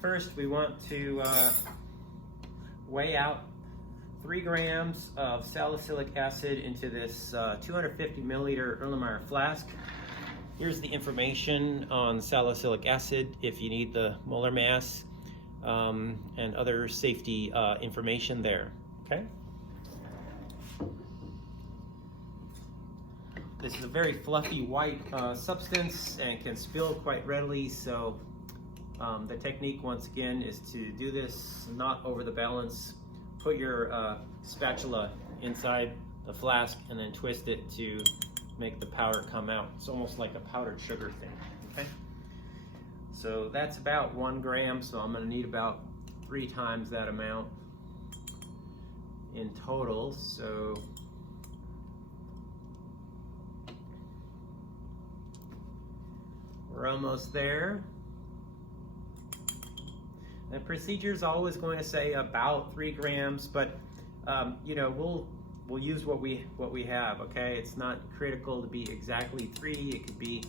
First, we want to weigh out 3 grams of salicylic acid into this 250 milliliter Erlenmeyer flask. Here's the information on salicylic acid if you need the molar mass and other safety information there, okay? This is a very fluffy white substance and can spill quite readily, so the technique once again is to do this not over the balance. Put your spatula inside the flask and then twist it to make the powder come out. It's almost like a powdered sugar thing, okay? So that's about 1 gram, so I'm gonna need about 3 times that amount in total. So we're almost there. The procedure is always going to say about 3 grams, but you know, we'll use what we have. Okay, it's not critical to be exactly 3. It could be,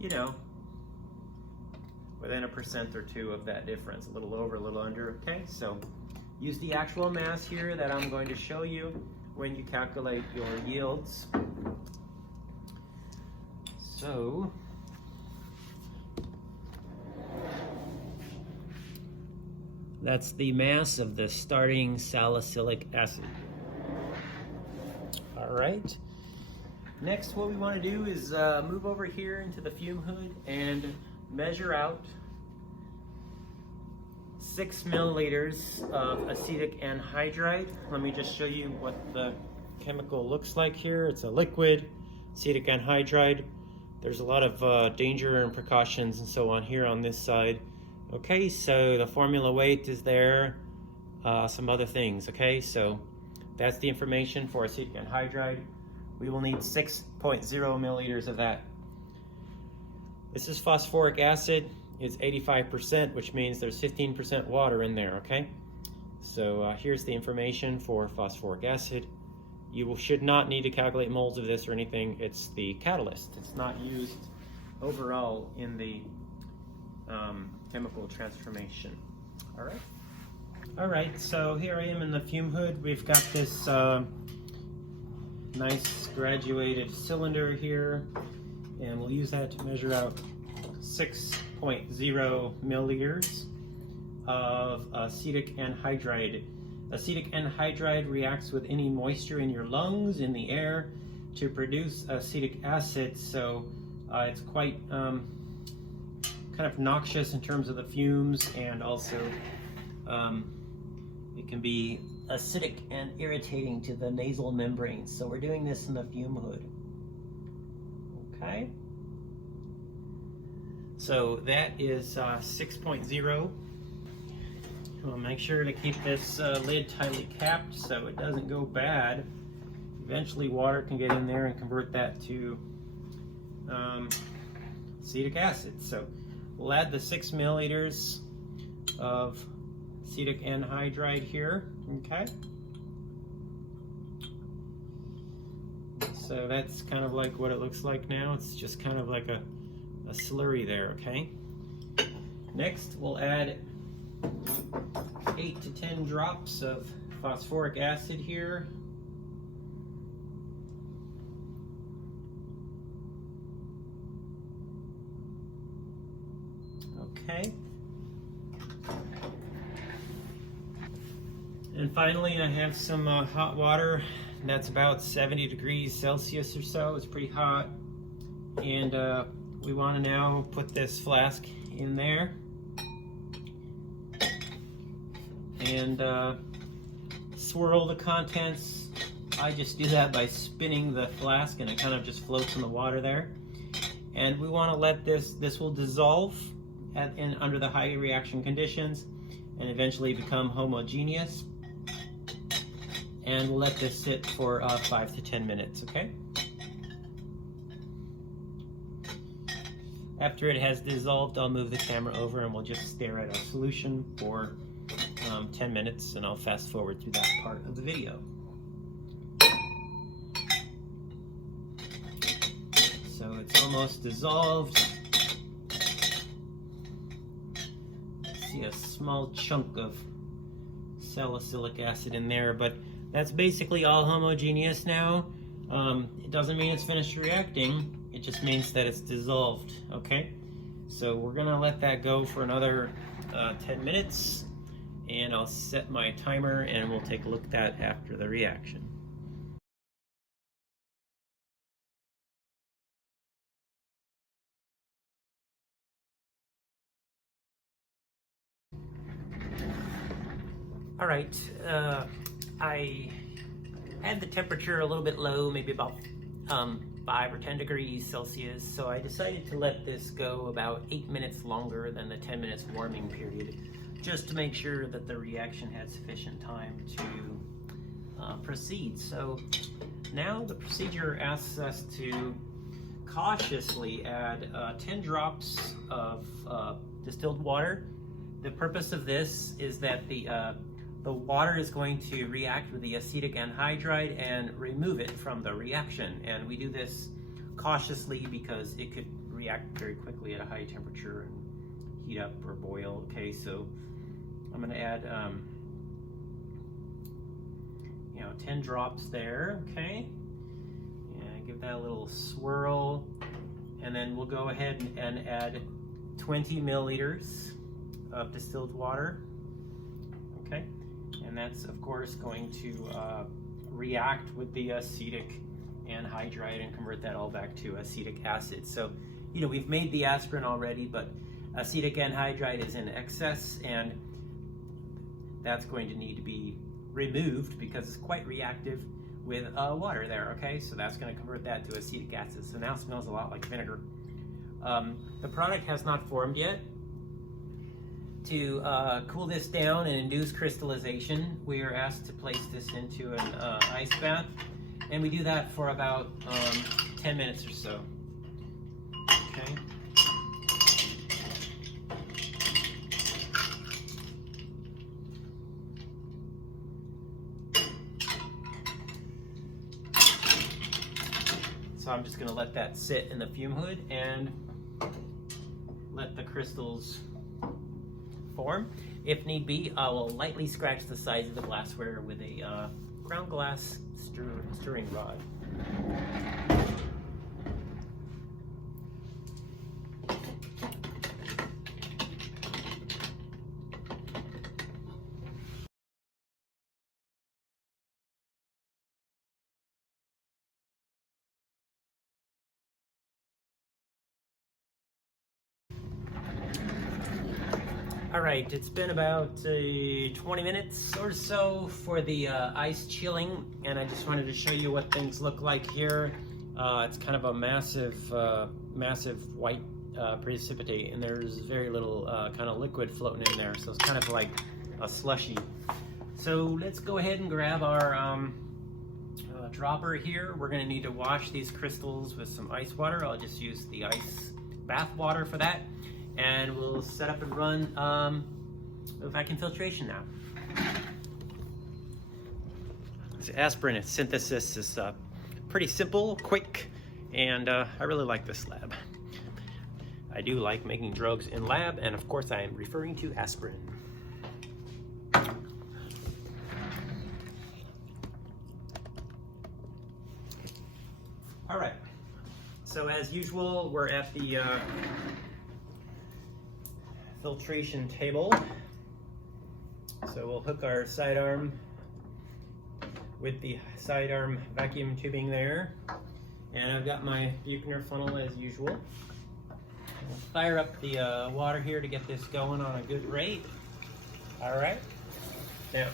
you know, within 1% or 2 of that difference, a little over, a little under. Okay, so use the actual mass here that I'm going to show you when you calculate your yields. So that's the mass of the starting salicylic acid. All right. Next, what we want to do is move over here into the fume hood and measure out 6 milliliters of acetic anhydride. Let me just show you what the chemical looks like here. It's a liquid acetic anhydride. There's a lot of danger and precautions and so on here on this side. Okay, so the formula weight is there, some other things, okay? So that's the information for acetic anhydride. We will need 6.0 milliliters of that. This is phosphoric acid. It's 85%, which means there's 15% water in there, okay? So here's the information for phosphoric acid. You should not need to calculate moles of this or anything. It's the catalyst. It's not used overall in the chemical transformation. All right, so here I am in the fume hood. We've got this nice graduated cylinder here, and we'll use that to measure out 6.0 milliliters of acetic anhydride. Acetic anhydride reacts with any moisture in your lungs, in the air, to produce acetic acid, so it's quite kind of noxious in terms of the fumes, and also it can be acidic and irritating to the nasal membranes. So we're doing this in the fume hood. Okay. So that is 6.0. We'll make sure to keep this lid tightly capped so it doesn't go bad. Eventually water can get in there and convert that to acetic acid. So we'll add the 6 milliliters of acetic anhydride here, okay? So that's kind of like what it looks like now. It's just kind of like a slurry there, okay? Next, we'll add 8 to 10 drops of phosphoric acid here. Okay. And finally, I have some hot water. That's about 70 degrees Celsius or so. It's pretty hot. And we want to now put this flask in there. And swirl the contents. I just do that by spinning the flask, and it kind of just floats in the water there. And we want to let this will dissolve under the high reaction conditions and eventually become homogeneous. And we'll let this sit for 5 to 10 minutes, okay? After it has dissolved, I'll move the camera over and we'll just stare at our solution for 10 minutes, and I'll fast forward through that part of the video. So it's almost dissolved. see a small chunk of salicylic acid in there, but that's basically all homogeneous now. It doesn't mean it's finished reacting, it just means that it's dissolved, okay? So we're gonna let that go for another 10 minutes, and I'll set my timer and we'll take a look at that after the reaction. All right, I had the temperature a little bit low, maybe about 5 or 10 degrees Celsius, so I decided to let this go about 8 minutes longer than the 10 minutes warming period, just to make sure that the reaction had sufficient time to proceed. So now the procedure asks us to cautiously add 10 drops of distilled water. The purpose of this is that the water is going to react with the acetic anhydride and remove it from the reaction. And we do this cautiously because it could react very quickly at a high temperature and heat up or boil. Okay, so I'm gonna add 10 drops there, okay? And give that a little swirl. And then we'll go ahead and add 20 milliliters of distilled water, okay? And that's of course going to react with the acetic anhydride and convert that all back to acetic acid. So, we've made the aspirin already, but acetic anhydride is in excess, and that's going to need to be removed because it's quite reactive with water there, okay? So that's going to convert that to acetic acid. So now it smells a lot like vinegar. The product has not formed yet. To cool this down and induce crystallization, we are asked to place this into an ice bath, and we do that for about 10 minutes or so. Okay. So I'm just going to let that sit in the fume hood and let the crystals form. If need be, I will lightly scratch the sides of the glassware with a ground glass stirring rod. All right, it's been about 20 minutes or so for the ice chilling, and I just wanted to show you what things look like here. It's kind of a massive white precipitate, and there's very little kind of liquid floating in there, so it's kind of like a slushy. So let's go ahead and grab our dropper here. We're gonna need to wash these crystals with some ice water. I'll just use the ice bath water for that. And we'll set up and run vacuum filtration now. So aspirin synthesis is pretty simple, quick, and I really like this lab. I do like making drugs in lab, and of course I am referring to aspirin. All right, so as usual, we're at the filtration table. So we'll hook our sidearm with the sidearm vacuum tubing there. And I've got my Buchner funnel as usual. We'll fire up the water here to get this going on a good rate. All right. Now,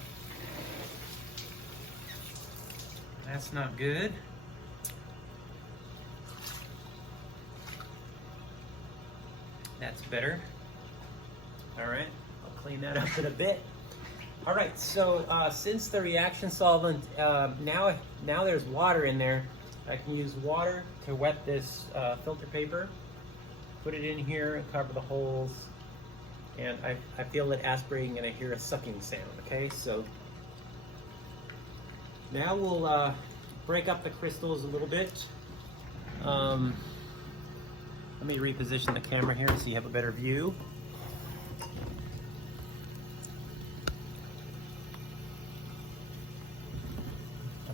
that's not good. That's better. All right, I'll clean that up in a bit. All right, so since the reaction solvent, now there's water in there, I can use water to wet this filter paper, put it in here, cover the holes, and I feel that aspirating, and I hear a sucking sound, okay? So now we'll break up the crystals a little bit. Let me reposition the camera here so you have a better view.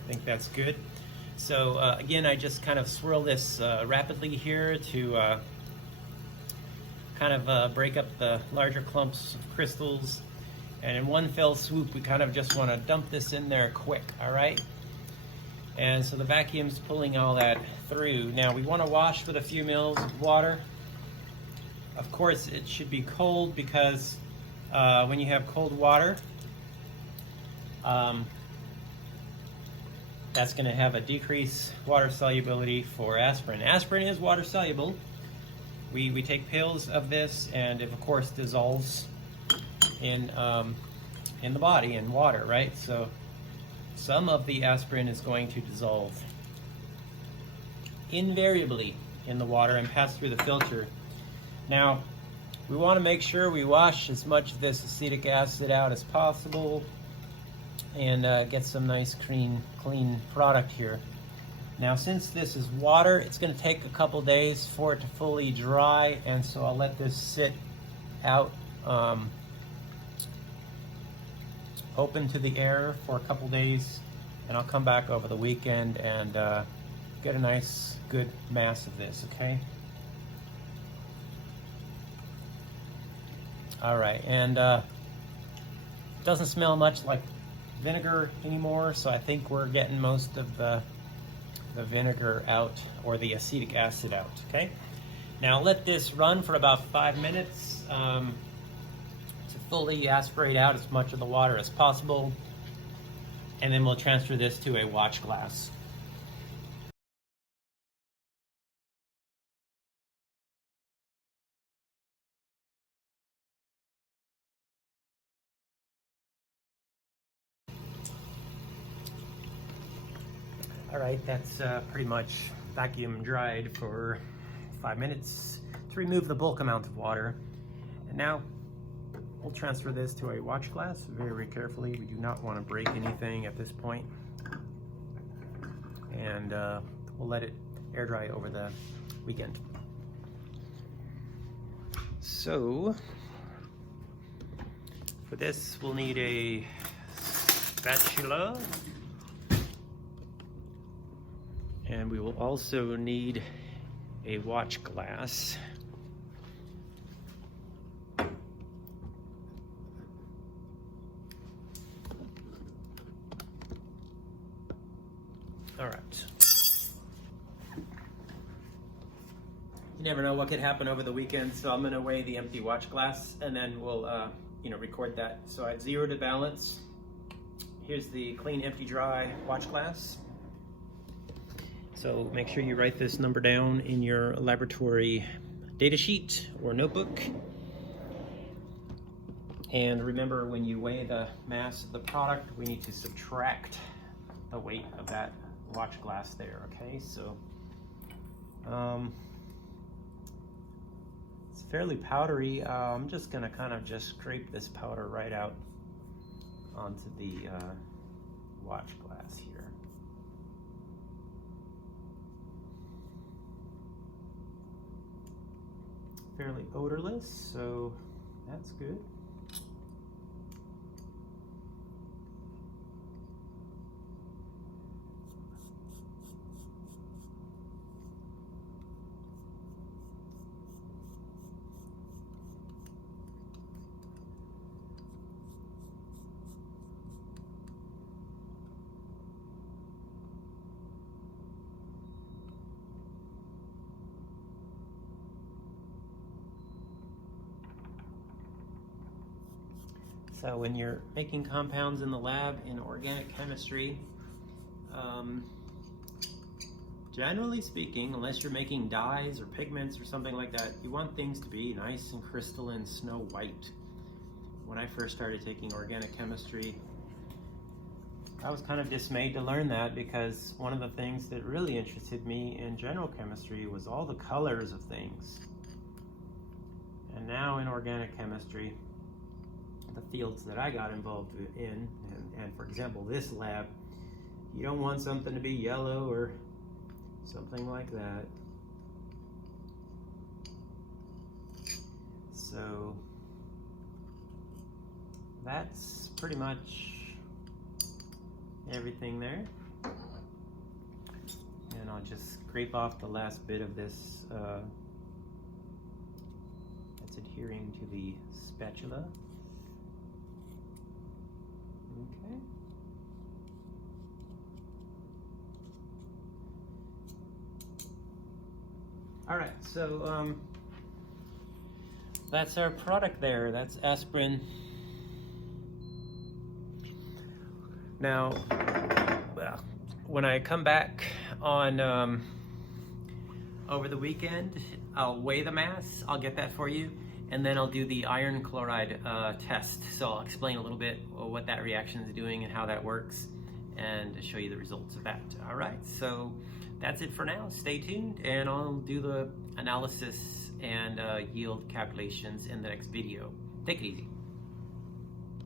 I think that's good. So again, I just kind of swirl this rapidly here to kind of break up the larger clumps of crystals. And in one fell swoop, we kind of just want to dump this in there quick, all right? And so the vacuum's pulling all that through. Now we want to wash with a few mils of water. Of course, it should be cold because when you have cold water, that's going to have a decreased water solubility for aspirin. Aspirin is water soluble. We take pills of this, and it of course dissolves in the body in water, right? So some of the aspirin is going to dissolve invariably in the water and pass through the filter. Now, we want to make sure we wash as much of this acetic acid out as possible and get some nice clean product here. Now, since this is water, it's going to take a couple days for it to fully dry, and so I'll let this sit out open to the air for a couple days, and I'll come back over the weekend and get a nice good mass of this, okay? All right, and it doesn't smell much like vinegar anymore, so I think we're getting most of the vinegar out, or the acetic acid out, okay? Now let this run for about 5 minutes to fully aspirate out as much of the water as possible, and then we'll transfer this to a watch glass. All right, that's pretty much vacuum dried for 5 minutes to remove the bulk amount of water. And now we'll transfer this to a watch glass very carefully. We do not want to break anything at this point. And we'll let it air dry over the weekend. So for this, we'll need a spatula. And we will also need a watch glass. All right. You never know what could happen over the weekend, so I'm gonna weigh the empty watch glass, and then we'll record that. So I zeroed to balance. Here's the clean, empty, dry watch glass. So make sure you write this number down in your laboratory data sheet or notebook. And remember, when you weigh the mass of the product, we need to subtract the weight of that watch glass there, okay? So it's fairly powdery. I'm just gonna kind of just scrape this powder right out onto the watch glass here. Fairly odorless, so that's good. So when you're making compounds in the lab in organic chemistry, generally speaking, unless you're making dyes or pigments or something like that, you want things to be nice and crystalline, snow white. When I first started taking organic chemistry, I was kind of dismayed to learn that, because one of the things that really interested me in general chemistry was all the colors of things. And now in organic chemistry, the fields that I got involved in, and for example, this lab, you don't want something to be yellow or something like that. So that's pretty much everything there. And I'll just scrape off the last bit of this that's adhering to the spatula. Okay. All right, so that's our product there. That's aspirin. Now, well, when I come back on over the weekend, I'll weigh the mass. I'll get that for you, and then I'll do the iron chloride test. So I'll explain a little bit what that reaction is doing and how that works, and show you the results of that. All right, so that's it for now. Stay tuned, and I'll do the analysis and yield calculations in the next video. Take it easy.